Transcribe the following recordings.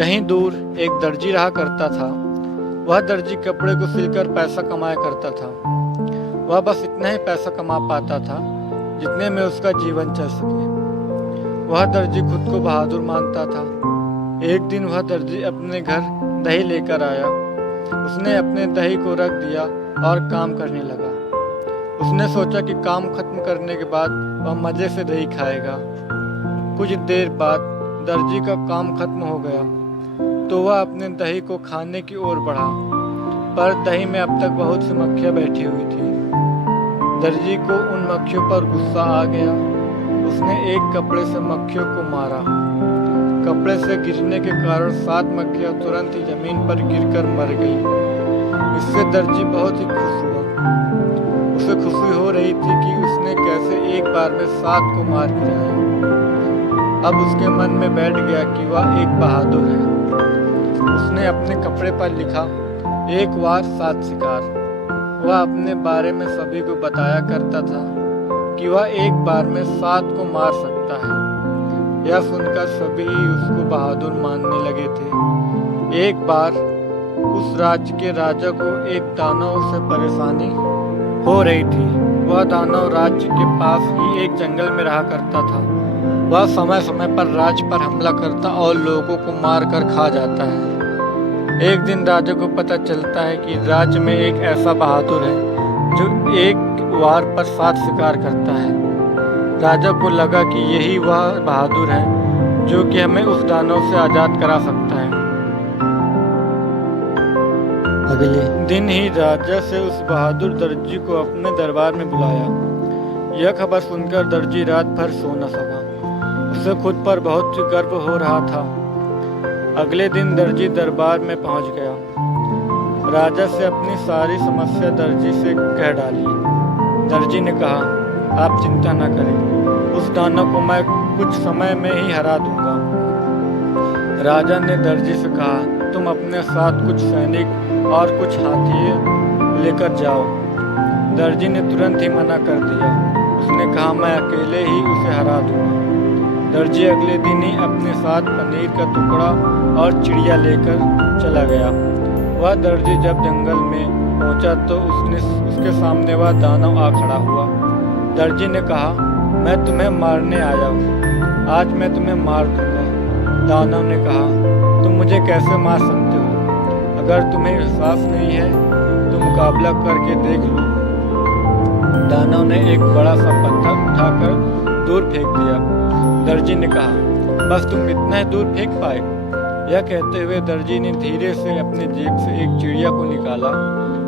कहीं दूर एक दर्जी रहा करता था। वह दर्जी कपड़े को सिलकर पैसा कमाया करता था। वह बस इतना ही पैसा कमा पाता था जितने में उसका जीवन चल सके। वह दर्जी खुद को बहादुर मानता था। एक दिन वह दर्जी अपने घर दही लेकर आया। उसने अपने दही को रख दिया और काम करने लगा। उसने सोचा कि काम खत्म करने के बाद वह मज़े से दही खाएगा। कुछ देर बाद दर्जी का काम खत्म हो गया तो वह अपने दही को खाने की ओर बढ़ा, पर दही में अब तक बहुत सी मक्खियाँ बैठी हुई थी। दर्जी को उन मक्खियों पर गुस्सा आ गया। उसने एक कपड़े से मक्खियों को मारा। कपड़े से गिरने के कारण 7 मक्खियाँ तुरंत ही जमीन पर गिरकर मर गई। इससे दर्जी बहुत ही खुश हुआ। उसे खुशी हो रही थी कि उसने कैसे एक बार में 7 को मार गिराया। अब उसके मन में बैठ गया कि वह एक बहादुर है। उसने अपने कपड़े पर लिखा, एक वार 7 शिकार। वह अपने बारे में सभी को बताया करता था कि वह एक बार में 7 को मार सकता है। यह सुनकर सभी उसको बहादुर मानने लगे थे। एक बार उस राज्य के राजा को एक दानव से परेशानी हो रही थी। वह दानव राज्य के पास ही एक जंगल में रहा करता था। वह समय समय पर राज्य पर हमला करता और लोगों को मार कर खा जाता है। एक दिन राजा को पता चलता है कि राज्य में एक ऐसा बहादुर है जो एक वार पर 7 शिकार करता है। राजा को लगा कि यही वह बहादुर है जो कि हमें उस दानव से आज़ाद करा सकता है। अगले दिन ही राजा से उस बहादुर दर्जी को अपने दरबार में बुलाया। यह खबर सुनकर दर्जी रात भर सो न सका। उसे खुद पर बहुत गर्व हो रहा था। अगले दिन दर्जी दरबार में पहुंच गया। राजा से अपनी सारी समस्या दर्जी से कह डाली। दर्जी ने कहा, आप चिंता न करें, उस दानव को मैं कुछ समय में ही हरा दूंगा। राजा ने दर्जी से कहा, तुम अपने साथ कुछ सैनिक और कुछ हाथी लेकर जाओ। दर्जी ने तुरंत ही मना कर दिया। उसने कहा, मैं अकेले ही उसे हरा दूंगा। दर्जी अगले दिन ही अपने साथ पनीर का टुकड़ा और चिड़िया लेकर चला गया। वह दर्जी जब जंगल में पहुंचा तो उसके सामने वह दानव आ खड़ा हुआ। दर्जी ने कहा, मैं तुम्हें मारने आया हूँ, आज मैं तुम्हें मार दूंगा। दानव ने कहा, तुम मुझे कैसे मार सकते हो? अगर तुम्हें विश्वास नहीं है तो मुकाबला करके देख लो। दानव ने एक बड़ा सा पत्थर उठाकर दूर फेंक दिया। दर्जी ने कहा, बस तुम इतना ही दूर फेंक पाए? यह कहते हुए दर्जी ने धीरे से अपने जेब से एक चिड़िया को निकाला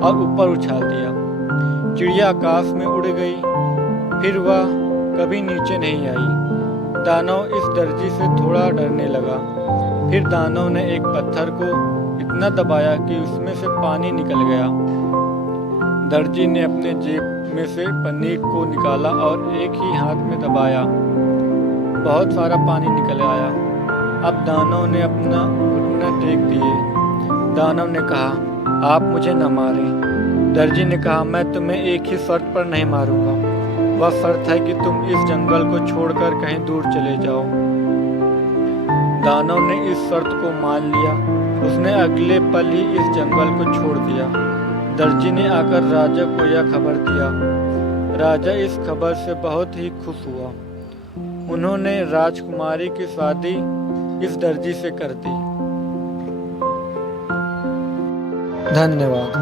और ऊपर उछाल दिया। चिड़िया आकाश में उड़ गई, फिर वह कभी नीचे नहीं आई। दानव इस दर्जी से थोड़ा डरने लगा। फिर दानव ने एक पत्थर को इतना दबाया कि उसमें से पानी निकल गया। दर्जी ने अपने जेब में से पनीर को निकाला और एक ही हाथ में दबाया। बहुत सारा पानी निकल आया। अब दानव ने अपना घुटना टेक दिए। दानव ने कहा, आप मुझे न मारें। दर्जी ने कहा, मैं तुम्हें एक ही शर्त पर नहीं मारूंगा। वह शर्त है कि तुम इस जंगल को छोड़कर कहीं दूर चले जाओ। दानव ने इस शर्त को मान लिया। उसने अगले पल ही इस जंगल को छोड़ दिया। दर्जी ने आकर राजा को यह खबर दिया। राजा इस खबर से बहुत ही खुश हुआ। उन्होंने राजकुमारी की शादी इस दर्जी से कर दी। धन्यवाद।